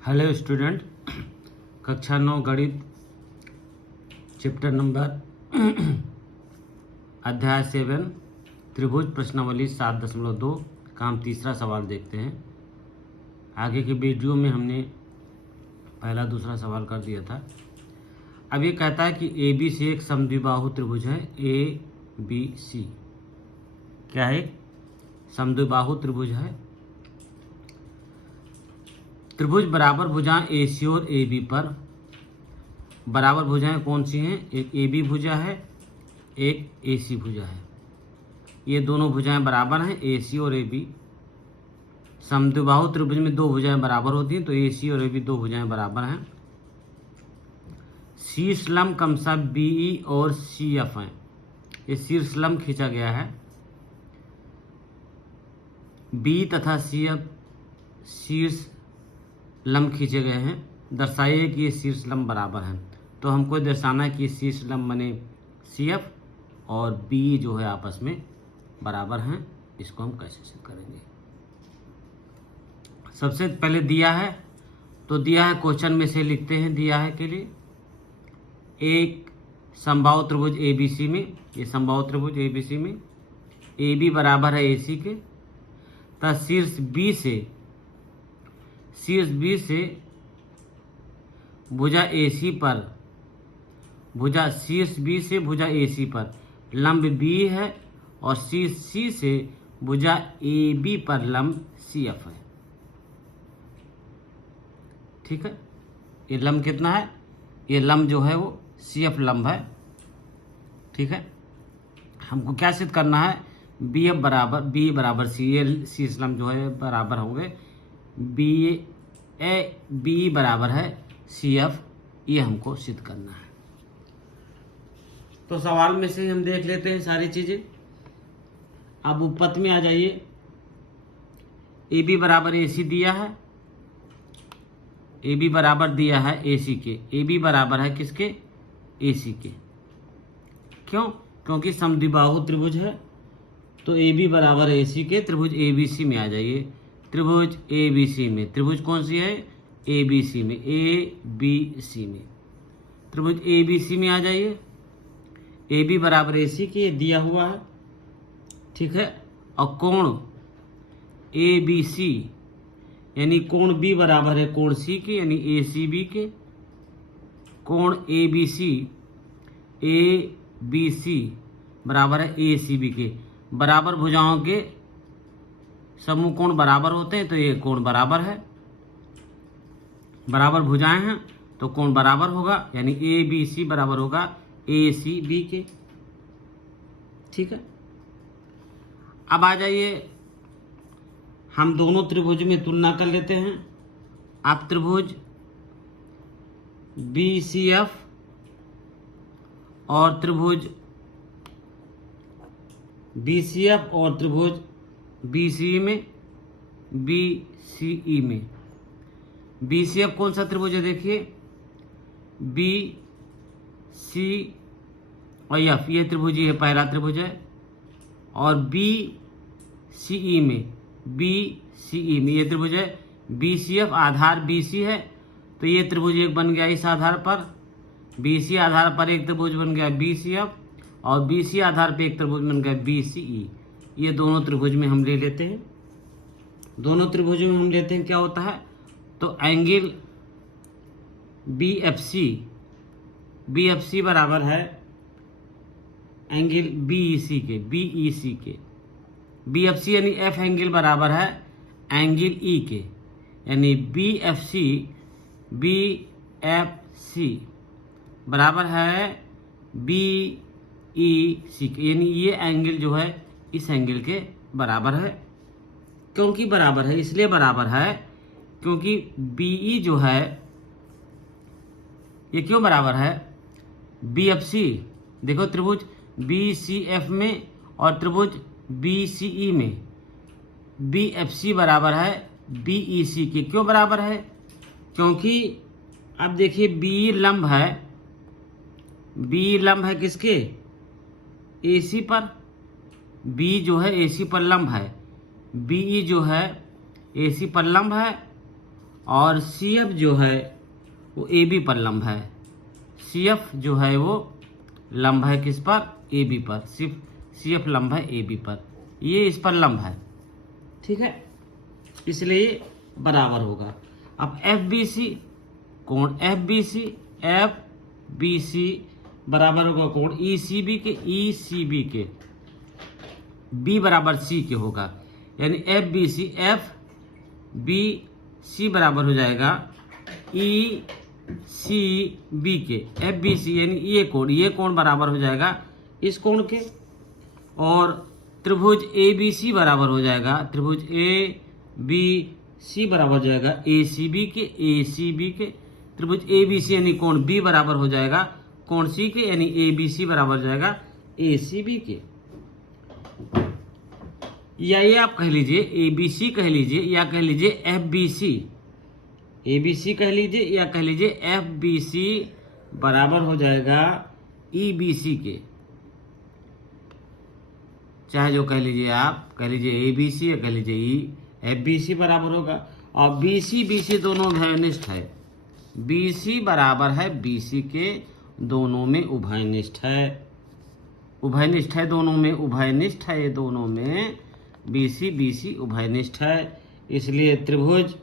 Hello student, कक्षा 9 गणित chapter number अध्याय 7 त्रिभुज प्रश्नावली 7.2 का हम तीसरा सवाल देखते हैं। आगे की वीडियो में हमने पहला दूसरा सवाल कर दिया था। अब ये कहता है कि ए बी सी एक समद्विबाहु त्रिभुज है। ए बी सी क्या है? समद्विबाहु त्रिभुज है। त्रिभुज बराबर भुजाएं ए सी और ए बी पर। बराबर भुजाएं कौन सी हैं? एक ए बी भुजा है, एक ए सी भुजा है। ये दोनों भुजाएं बराबर हैं, ए सी और ए बी। समद्विबाहु त्रिभुज में दो भुजाएं बराबर होती हैं, तो ए सी और ए बी दो भुजाएं बराबर हैं। शीर्ष लंब क्रमशः बी ई और सी एफ हैं। ये शीर्ष लंब खींचा गया है। बी तथा सी एफ शीर्ष लंब खींचे गए हैं। दर्शाइए कि ये शीर्ष लंब बराबर हैं। तो हमको दर्शाना है कि शीर्ष लंब बने सी एफ और बी जो है आपस में बराबर हैं। इसको हम कैसे सिद्ध करेंगे? सबसे पहले दिया है, तो दिया है क्वेश्चन में से लिखते हैं। दिया है के लिए एक समबाहु त्रिभुज ए बी सी में, ये समबाहु त्रिभुज ए बी सी में ए बी बराबर है ए सी के, तथा शीर्ष बी से भुजा ए सी पर, भुजा शीर्ष बी से भुजा ए सी पर लंब बी है, और शीर्ष सी से भुजा ए बी पर लंब सी एफ है। ठीक है, ये लंब कितना है? ये लंब जो है वो सी एफ लंब है। ठीक है, हमको क्या सिद्ध करना है? बी एफ बराबर बी बराबर सी, ये शीर्ष लंब जो है बराबर होंगे बी बराबर है सी एफ। ये हमको सिद्ध करना है। तो सवाल में से हम देख लेते हैं सारी चीजें। अब उपपत्त में आ जाइए। ए बी बराबर ए सी दिया है, ए बी बराबर दिया है ए सी के। ए बी बराबर है किसके? ए सी के। क्यों? क्योंकि समद्विबाहु त्रिभुज है, तो ए बी बराबर ए सी के। त्रिभुज ए बी सी में आ जाइए। त्रिभुज ए बी सी में, त्रिभुज कौन सी है? ए बी सी में, ए बी सी में। त्रिभुज ए बी सी में आ जाइए। ए बी बराबर ए सी के दिया हुआ है। ठीक है, और कोण ए बी सी यानी कोण बी बराबर है कोण सी के, यानी ए सी बी के। कोण ए बी सी बराबर है ए सी बी के। बराबर भुजाओं के समूह कोण बराबर होते हैं, तो ये कोण बराबर है। बराबर भुजाएं हैं तो कोण बराबर होगा, यानी ए बी सी बराबर होगा ए सी बी के। ठीक है, अब आ जाइए, हम दोनों त्रिभुज में तुलना कर लेते हैं। आप त्रिभुज बी सी एफ और त्रिभुज बी सी एफ और त्रिभुज बी सी में, बी सी ई में। बी सी एफ कौन सा त्रिभुज है? देखिए, बी सी और एफ, ये त्रिभुज ही है, पहला त्रिभुज है। और बी सी ई में, बी सी ई में ये त्रिभुज है। बी सी एफ आधार बी सी है, तो ये त्रिभुज एक बन गया इस आधार पर। बी सी आधार पर एक त्रिभुज बन गया बी सी एफ, और बी सी आधार पर एक त्रिभुज बन गया बी सी ई। ये दोनों त्रिभुज में हम ले लेते हैं। दोनों त्रिभुजों में हम लेते हैं, क्या होता है? तो एंगल बी एफ सी बराबर है एंगल बी ई सी के, बी ई सी के। बी एफ सी यानी एफ एंगल बराबर है एंगल ई के, यानी बी एफ सी बराबर है बी ई सी के, यानी ये एंगल जो है इस एंगल के बराबर है। क्योंकि बराबर है, इसलिए बराबर है क्योंकि बीई जो है ये क्यों बराबर है? बी एफ सी, देखो त्रिभुज बी सी एफ में और त्रिभुज बी सी ई में बी एफ सी बराबर है बी ई सी के। क्यों बराबर है? क्योंकि अब देखिए बी लंब है किसके? ए सी पर। बी जो है ए सी पर लंब है, बी ई जो है ए सी पर लंब है, और सी एफ जो है वो ए बी पर लंब है। सी एफ जो है वो लंब है किस पर? ए बी पर। सिर्फ सी एफ लंब है ए बी पर, ये इस पर लंब है, ठीक है, इसलिए बराबर होगा। अब एफ बी सी, कोण एफ बी सी बराबर होगा कोण ई सी बी के, बी बराबर सी के होगा, यानी एफ बी सी बराबर हो जाएगा ई सी बी के। एफ बी सी यानी ये कोण बराबर हो जाएगा इस कोण के, और त्रिभुज ए बी सी बराबर हो जाएगा, त्रिभुज ए बी सी बराबर हो जाएगा ए सी बी के। त्रिभुज ए बी सी यानी कोण बी बराबर हो जाएगा कोण सी के, यानी ए बी सी बराबर हो जाएगा ए सी बी के। या ये आप कह लीजिए ए बी सी कह लीजिए, या कह लीजिए F B C, A B C कह लीजिए या कह लीजिए एफ बी सी बराबर हो जाएगा ई बी सी के। चाहे जो कह लीजिए, आप कह लीजिए ए बी सी या कह लीजिए ई, एफ बी सी बराबर होगा। और बी सी दोनों उभयनिष्ठ है, बी सी बराबर है बी सी के, दोनों में उभयनिष्ठ है, उभयनिष्ठ है, दोनों में उभयनिष्ठ है, ये दोनों में बी सी उभयनिष्ठ है, इसलिए त्रिभुज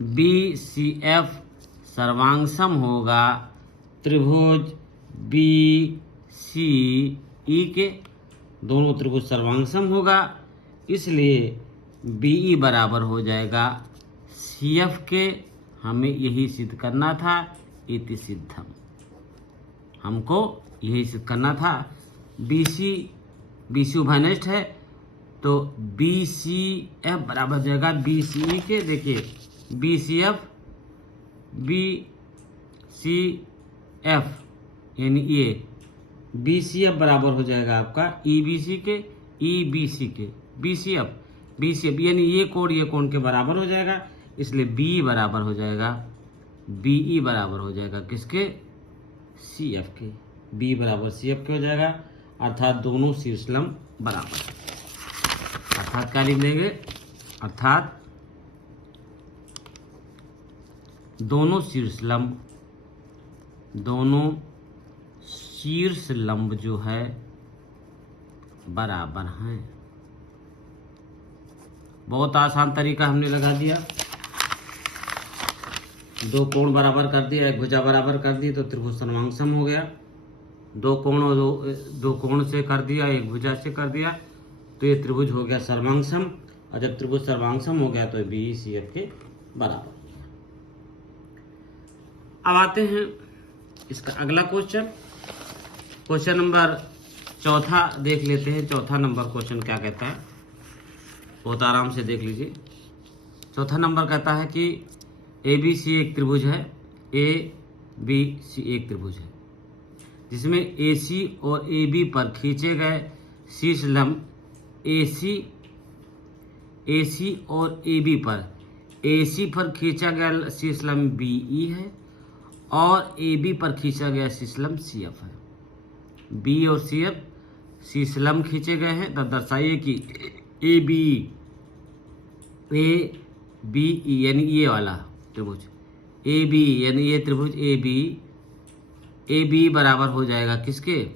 बी सी एफ सर्वांगसम होगा त्रिभुज बी सी ई के, दोनों त्रिभुज सर्वांगसम होगा, इसलिए बी ई बराबर हो जाएगा सी एफ के। हमें यही सिद्ध करना था, इति सिद्धम, हमको यही सिद्ध करना था। बी सी उभयनिष्ठ है, तो बी सी एफ बराबर हो जाएगा बी सी ई के। देखिए बी सी एफ यानी ये बी सी एफ बराबर हो जाएगा आपका ई बी सी के, बी सी एफ यानी ये कोण के बराबर हो जाएगा, इसलिए बी बराबर हो जाएगा, बी ई बराबर हो जाएगा किसके? सी एफ के। बी बराबर सी एफ के हो जाएगा, अर्थात दोनों शीर्षलंब बराबर, अर्थात क्या लिख देंगे? अर्थात दोनों शीर्षलंब जो है बराबर हैं। बहुत आसान तरीका हमने लगा दिया, दो कोण बराबर कर दिया, एक भुजा बराबर कर दी तो त्रिभुज सर्वांगसम हो गया। दो कोण से कर दिया, एक भुजा से कर दिया तो ये त्रिभुज हो गया सर्वांगसम, और जब त्रिभुज सर्वांगसम हो गया तो बी सी एफ के बराबर। अब आते हैं इसका अगला क्वेश्चन नंबर चौथा देख लेते हैं। चौथा नंबर क्वेश्चन क्या कहता है, बहुत आराम से देख लीजिए। चौथा नंबर कहता है कि ए बी सी एक त्रिभुज है, ए बी सी एक त्रिभुज है जिसमें ए सी और ए बी पर खींचे गए शीर्षलंब ए सी और ए बी पर, ए सी पर खींचा गया शीर्षलंब बी ई है और ए बी पर खींचा गया शीर्षलंब सी एफ है। बी और सी एफ शीर्षलंब खींचे गए हैं, तब दर्शाइए कि ए बी ई यानी ये वाला त्रिभुज, ए बी यानी ये त्रिभुज ए बी बराबर हो जाएगा किसके?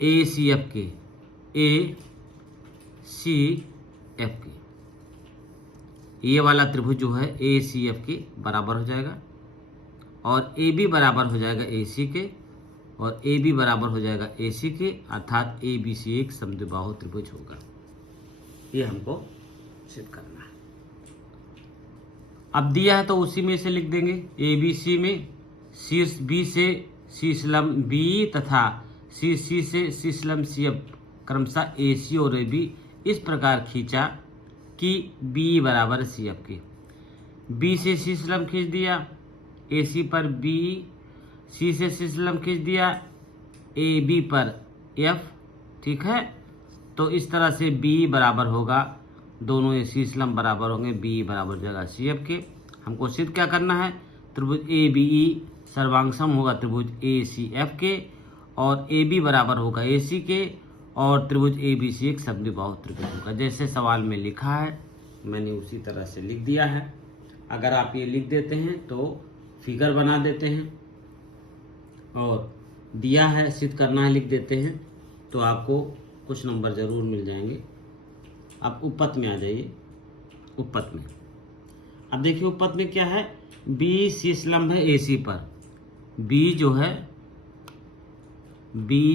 ए सी एफ के, ए सी एफ के। ये वाला त्रिभुज जो है ए सी एफ के बराबर हो जाएगा, और ए बी बराबर हो जाएगा ए सी के, और ए बी बराबर हो जाएगा ए सी के, अर्थात ए बी सी एक समद्विबाहु त्रिभुज होगा। ये हमको सिद्ध करना है। अब दिया है तो उसी में से लिख देंगे। ए बी सी में शीर्ष बी से शीर्षलंब बी तथा शीर्ष सी से शीर्षलंब सी एफ क्रमशः ए सी और ए बी इस प्रकार खींचा कि बी बराबर सी एफ के। बी से शीर्षलंब खींच दिया ए सी पर बी, सी से शीर्षलंब खींच दिया ए बी पर एफ, ठीक है। तो इस तरह से बी बराबर होगा, दोनों ये शीर्षलंब बराबर होंगे, बी बराबर हो जाएगा सी एफ के। हमको सिद्ध क्या करना है? त्रिभुज ए बी ई सर्वांगसम होगा त्रिभुज ए सी एफ के, और ए बी बराबर होगा ए सी के, और त्रिभुज ए बी सी एक समद्विबाहु त्रिभुज होगा, जैसे सवाल में लिखा है मैंने उसी तरह से लिख दिया है। अगर आप ये लिख देते हैं तो फिगर बना देते हैं और दिया है सिद्ध करना है लिख देते हैं तो आपको कुछ नंबर ज़रूर मिल जाएंगे। आप उपपत्त में आ जाइए। उपपत्त में अब देखिए उपपत्त में क्या है, बी शीर्षलंब है AC पर। बी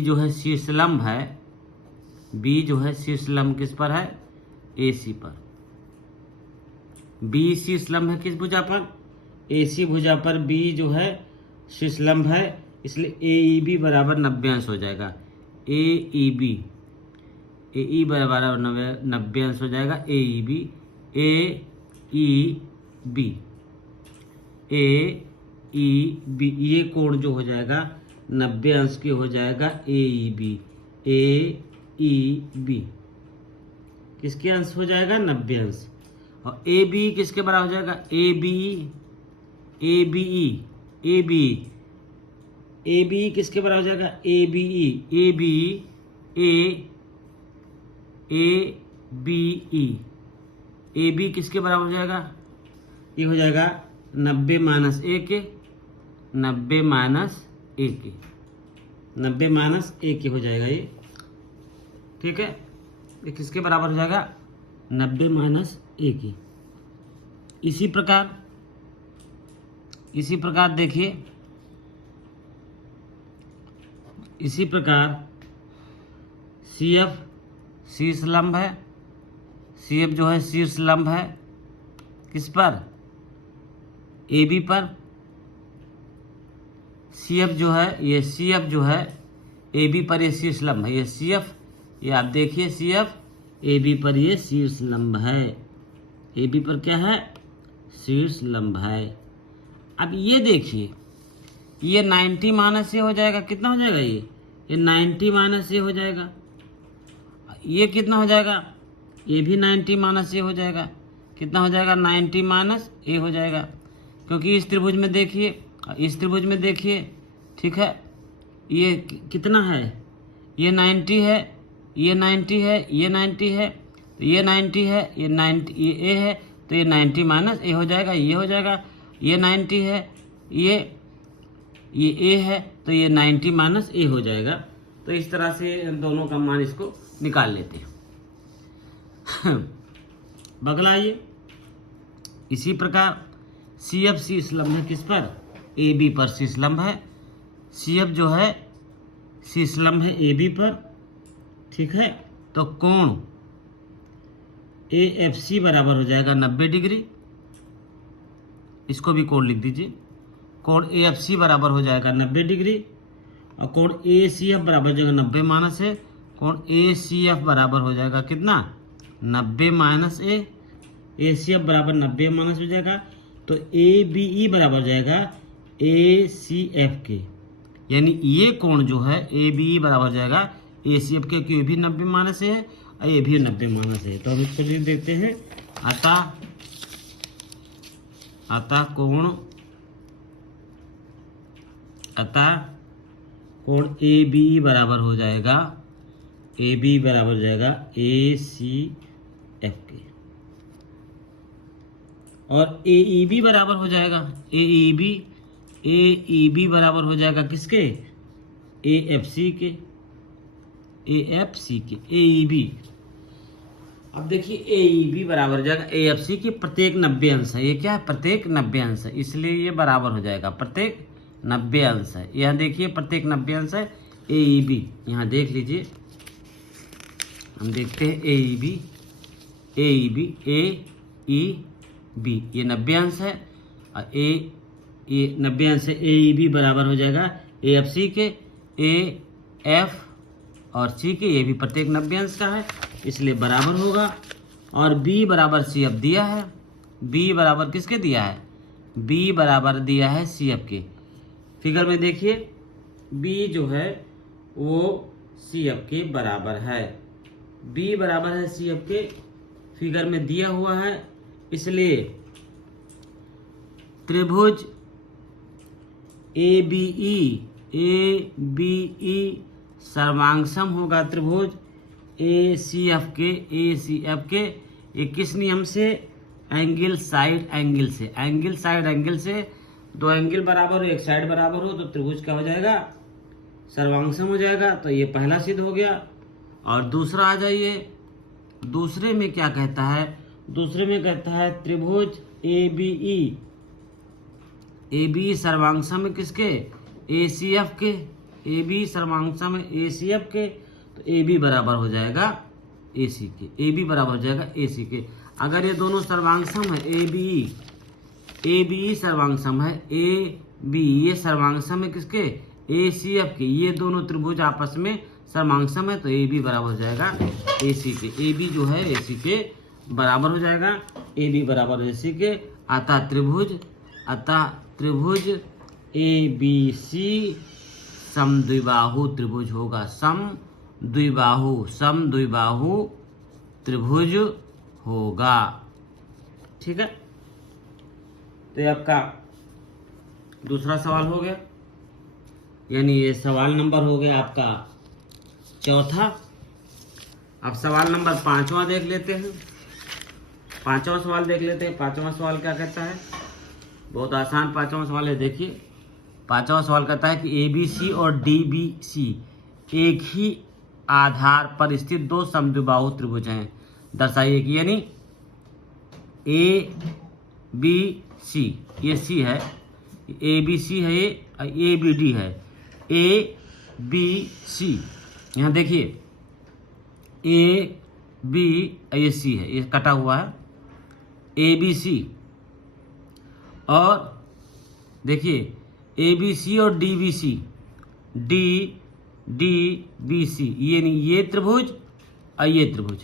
जो है शीर्षलंब है, बी जो है शीर्षलंब किस पर है, AC पर। बी शीर्षलंब है किस भुजा पर, AC भुजा पर। बी जो है शीर्षलंब है, इसलिए AEB बराबर 90 अंश हो जाएगा। AE बराबर 90 अंश हो जाएगा। AEB ये कोण जो हो जाएगा 90 अंश के हो जाएगा। AEB किसके अंश हो जाएगा, 90 अंश। और AB किसके बराबर हो जाएगा, ABE किसके बराबर हो जाएगा, AB किसके बराबर हो जाएगा, ये हो जाएगा 90 माइनस 1 हो जाएगा ये। ठीक है, ये किसके बराबर हो जाएगा, 90 माइनस 1। इसी प्रकार देखिए, इसी प्रकार CF शीर्षलंब है। CF जो है शीर्षलंब है किस पर, AB पर। CF जो है AB पर ये शीर्षलंब है। ये CF, ये आप देखिए CF AB पर ये शीर्षलंब है। AB पर क्या है, शीर्षलंब है। अब ये देखिए, ये 90 माइनस ये हो जाएगा, कितना हो जाएगा ये 90 माइनस ये हो जाएगा। ये कितना हो जाएगा, ये भी 90 माइनस ये हो जाएगा। कितना हो जाएगा, 90 माइनस ए हो जाएगा। क्योंकि इस त्रिभुज में देखिए, इस त्रिभुज में देखिए, ठीक है, ये कितना है, ये 90 है, ये 90 है, ये 90 है, तो ये 90 है, ये 90, ये ए है, तो ये 90 माइनस ए हो जाएगा, ये हो जाएगा। ये 90 है, ये ए है, तो ये 90 माइनस ए हो जाएगा। तो इस तरह से दोनों का मान इसको निकाल लेते हैं। बगला ये इसी प्रकार CF शीर्षलंब है किस पर, AB पर शीर्षलंब है। CF जो है शीर्षलंब है AB पर। ठीक है, तो कोण AFC बराबर हो जाएगा 90 डिग्री। इसको भी कोण लिख दीजिए। कोण AFC बराबर हो जाएगा 90 डिग्री और कोण ACF बराबर हो जाएगा 90 माइनस ए। कोण ACF बराबर हो जाएगा कितना, 90 माइनस ए। ACF बराबर 90 माइनस हो जाएगा, तो ABE बराबर हो जाएगा ACF के। यानी ये कोण जो है ABE बराबर हो जाएगा ACF के, क्यों भी 90 माइनस है और ये भी 90 माइनस है। तो हम इसको लिख देते हैं, अतः कोण ABE बराबर हो जाएगा, AB बराबर हो जाएगा ACF के। और AEB बराबर हो जाएगा, AEB बराबर हो जाएगा किसके, AFC के, AEB। अब देखिए AEB बराबर हो जाएगा AFC की प्रत्येक 90 अंश है। ये क्या है, प्रत्येक 90 अंश है, इसलिए ये बराबर हो जाएगा, प्रत्येक 90 अंश है। यहाँ देखिए प्रत्येक 90 अंश है। AEB यहाँ देख लीजिए, हम देखते हैं AEB ये 90 अंश है और ये 90 अंश है। AEB बराबर हो जाएगा AFC के, AF और C के, ये भी प्रत्येक 90 अंश का है, इसलिए बराबर होगा। और B बराबर CF दिया है। B बराबर किसके दिया है, B बराबर दिया है CF के। फिगर में देखिए B जो है वो CF के बराबर है। B बराबर है CF के, फिगर में दिया हुआ है, इसलिए त्रिभुज ABE सर्वांगसम होगा त्रिभुज ACF के ये किस नियम से? एंगल साइड एंगल से। एंगल साइड एंगल से दो एंगल बराबर हो, एक साइड बराबर हो तो त्रिभुज क्या हो जाएगा? सर्वांगसम हो जाएगा। तो ये पहला सिद्ध हो गया। और दूसरा आ जाइए, दूसरे में क्या कहता है? दूसरे में कहता है त्रिभुज ABE सर्वांगसम है किसके? ACF के। AB सर्वांगसम है ACF के, तो AB बराबर हो जाएगा AC के। AB बराबर हो जाएगा AC के। अगर ये दोनों सर्वांगसम है ABE सर्वांगसम है ABE, ये सर्वांगसम है किसके? ACF के। ये दोनों त्रिभुज आपस में सर्वांगसम है तो AB बराबर हो जाएगा AC के। AB जो है AC के बराबर हो जाएगा। AB बराबर AC के। अतः त्रिभुज ABC समद्विबाहु त्रिभुज होगा। समद्विबाहु त्रिभुज होगा। ठीक है, तो ये आपका दूसरा सवाल हो गया, यानी ये सवाल नंबर हो गया आपका चौथा। अब सवाल नंबर 5वां देख लेते हैं। 5वां सवाल देख लेते हैं। 5वां सवाल क्या कहता है? बहुत आसान 5वां सवाल है। देखिए 5वां सवाल कहता है कि ABC और DBC एक ही आधार पर स्थित दो समद्विबाहु त्रिभुज हैं। दर्शाइए कि यानी ABC, ये C है, ABC है, ये ABD है। ABC यहाँ देखिए AB, ये C है, ये कटा हुआ है ABC। और देखिए ABC और DBC ये नहीं, ये त्रिभुज और ये त्रिभुज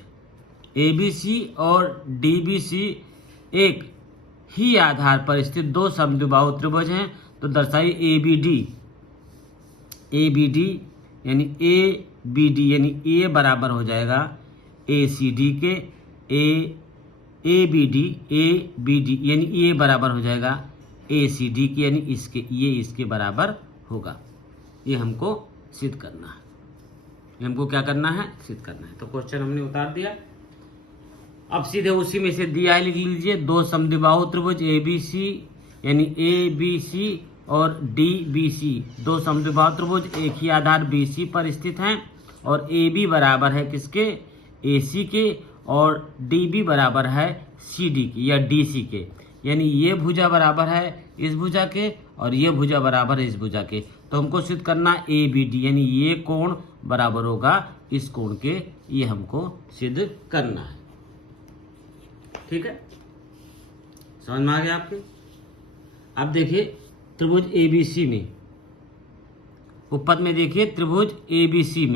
ABC और DBC एक ही आधार पर स्थित दो समद्विबाहु त्रिभुज हैं। तो दर्शाइए ABD यानी ABD यानी A बराबर हो जाएगा ACD के। ABD यानी A बराबर हो जाएगा ACD के, यानी इसके, ये इसके बराबर होगा। ये हमको सिद्ध करना है। ये हमको क्या करना है? सिद्ध करना है। तो क्वेश्चन हमने उतार दिया। अब सीधे उसी में से दिया है, लिख लीजिए। दो समद्विबाहु त्रिभुज ABC यानी ABC और DBC, दो समद्विबाहु त्रिभुज एक ही आधार BC पर स्थित हैं और AB बराबर है किसके? AC के, और DB बराबर है CD की या DC के। यानी ये भुजा बराबर है इस भुजा के और ये भुजा बराबर है इस भुजा के। तो हमको सिद्ध करना ABD यानी ये कोण बराबर होगा इस कोण के। ये हमको सिद्ध करना है। ठीक है, समझ में आ गया आपके? अब देखिए त्रिभुज ABC में, उपपद में देखिए त्रिभुज ABC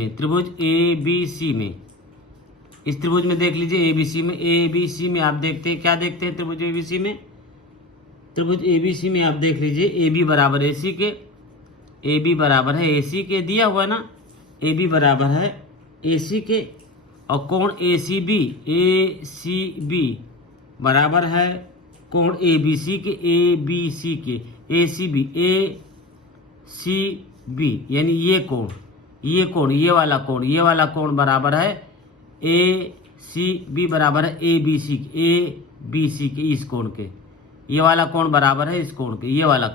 में, इस त्रिभुज में देख लीजिए ABC में आप देखते हैं, क्या देखते हैं त्रिभुज ABC में? त्रिभुज ABC में आप देख लीजिए AB बराबर AC के, AB बराबर है AC के, दिया हुआ है ना, AB बराबर है AC के, और कोण ACB बराबर है कोण ABC के, ACB यानी ये वाला कोण बराबर है ACB बराबर है ABC के, इस कोण के। ये वाला कोण बराबर है इस कोण के, ये वाला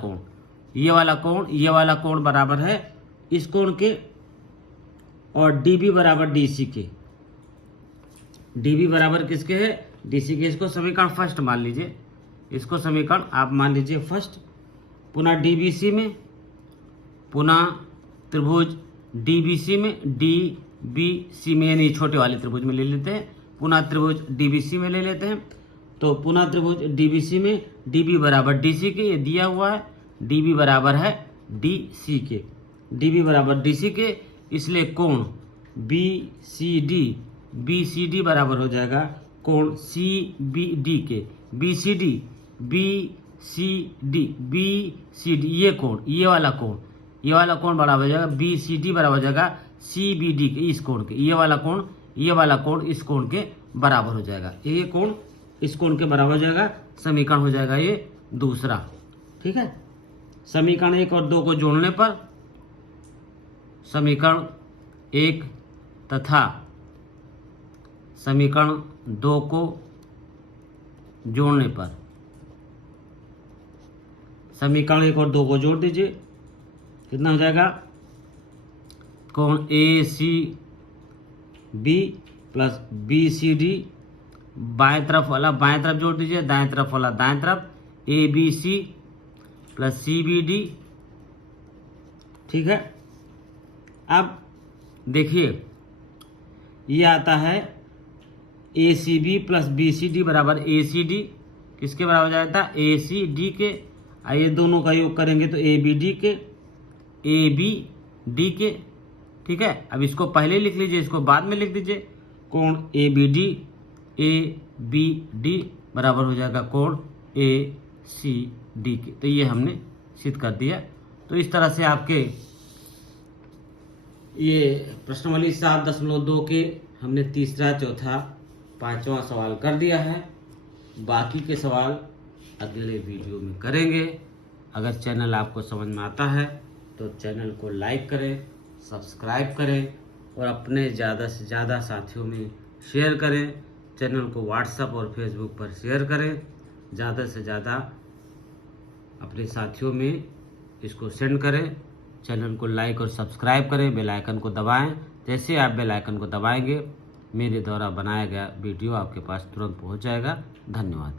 कोण बराबर है इस कोण के, और DB बराबर DC के। DB बराबर किसके है? DC के। इसको समीकरण फर्स्ट मान लीजिए, इसको समीकरण आप मान लीजिए फर्स्ट। पुनः DBC में, पुनः त्रिभुज DBC में यानी छोटे वाले त्रिभुज में ले लेते हैं, पुनः त्रिभुज DBC में ले लेते हैं। तो पुनः त्रिभुज DBC में DB बराबर DC के, ये दिया हुआ है, DB बराबर है DC के, इसलिए कोण BCD बराबर हो जाएगा कोण CBD के। BCD ये कोण, ये वाला कोण बराबर हो जाएगा BCD बराबर हो जाएगा CBD के, इस कोण के। ये वाला कोण इस कोण के बराबर हो जाएगा, ये कोण इस कोण के बराबर हो जाएगा। समीकरण हो जाएगा ये दूसरा। ठीक है, समीकरण 1 और 2 को जोड़ने पर समीकरण 1 तथा समीकरण 2 को जोड़ने पर समीकरण 1 और 2 को जोड़ दीजिए, कितना हो जाएगा, कोण ACB प्लस BCD, बाएं तरफ वाला बाएं तरफ जोड़ दीजिए, दाएं तरफ वाला दाएं तरफ, ABC प्लस CBD। ठीक है, अब देखिए ये आता है ACB प्लस BCD बराबर ACD, किसके बराबर हो जाता है, ACD के। ये दोनों का योग करेंगे तो ABD के, ABD के। ठीक है, अब इसको पहले लिख लीजिए, इसको बाद में लिख दीजिए। कोण ABD बराबर हो जाएगा कोण ACD के। तो ये हमने सिद्ध कर दिया। तो इस तरह से आपके ये प्रश्नावली 7.2 के हमने तीसरा, चौथा, पांचवा सवाल कर दिया है। बाकी के सवाल अगले वीडियो में करेंगे। अगर चैनल आपको समझ में आता है तो चैनल को लाइक करें, सब्सक्राइब करें और अपने ज़्यादा से ज़्यादा साथियों में शेयर करें। चैनल को व्हाट्सएप और फेसबुक पर शेयर करें, ज़्यादा से ज़्यादा अपने साथियों में इसको सेंड करें। चैनल को लाइक और सब्सक्राइब करें, बेल आइकन को दबाएं। जैसे आप बेल आइकन को दबाएंगे मेरे द्वारा बनाया गया वीडियो आपके पास तुरंत पहुंच जाएगा। धन्यवाद।